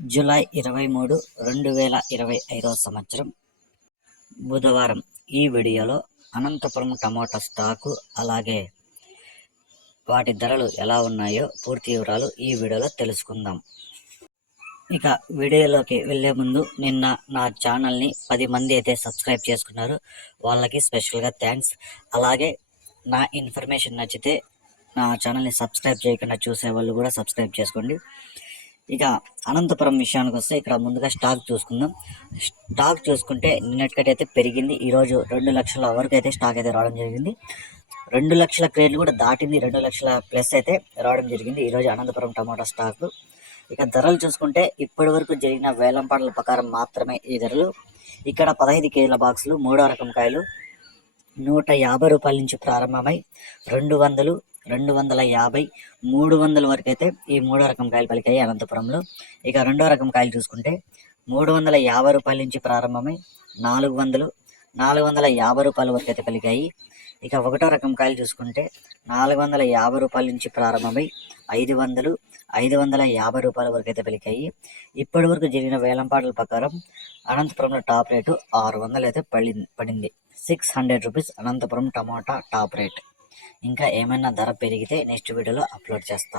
July 23, 2025 సంవత్సరం బుధవారం. ఈ వీడియోలో అనంతపురం టమోటా స్టాకు అలాగే వాటి ధరలు ఎలా ఉన్నాయో పూర్తి వివరాలు ఈ వీడియోలో తెలుసుకుందాం. ఇక వీడియోలోకి వెళ్ళే ముందు నిన్న నా ఛానల్ని 10 మంది అయితే సబ్స్క్రైబ్ చేసుకున్నారు, వాళ్ళకి స్పెషల్గా థ్యాంక్స్. అలాగే నా ఇన్ఫర్మేషన్ నచ్చితే నా ఛానల్ని సబ్స్క్రైబ్ చేయకుండా చూసే వాళ్ళు కూడా సబ్స్క్రైబ్ చేసుకోండి. ఇక అనంతపురం విషయానికి వస్తే ఇక్కడ ముందుగా స్టాక్ చూసుకుందాం. స్టాక్ చూసుకుంటే నిన్నటికైతే పెరిగింది. ఈరోజు 2 లక్షల వరకు అయితే స్టాక్ అయితే రావడం జరిగింది. 2 లక్షల క్రేట్లు కూడా దాటింది. 2 లక్షల ప్లస్ అయితే రావడం జరిగింది ఈరోజు అనంతపురం టమాటా స్టాక్. ఇక ధరలు చూసుకుంటే ఇప్పటి వరకు జరిగిన వేలంపాటల ప్రకారం మాత్రమే ఈ ధరలు. ఇక్కడ 15 కేజీల బాక్సులు 3వ రకం కాయలు 150 రూపాయల నుంచి ప్రారంభమై 200, 250, 300 వరకు అయితే ఈ 3వ రకం కాయలు పలికాయి అనంతపురంలో. ఇక 2వ రకం కాయలు చూసుకుంటే 350 రూపాయల నుంచి ప్రారంభమై 400, 450 రూపాయల వరకు అయితే పలికాయి. ఇక 1వ రకం కాయలు చూసుకుంటే 450 రూపాయల నుంచి ప్రారంభమై 500, 550 రూపాయల వరకు అయితే పలికాయి. ఇప్పటి వరకు జరిగిన వేలంపాటల ప్రకారం అనంతపురంలో టాప్ రేటు 600 అయితే పడింది. 600 రూపీస్ అనంతపురం టమాటా టాప్ రేట్. ఇంకా ఏమైనా ధర పెరిగితే నెక్స్ట్ వీడియోలో అప్లోడ్ చేస్తా.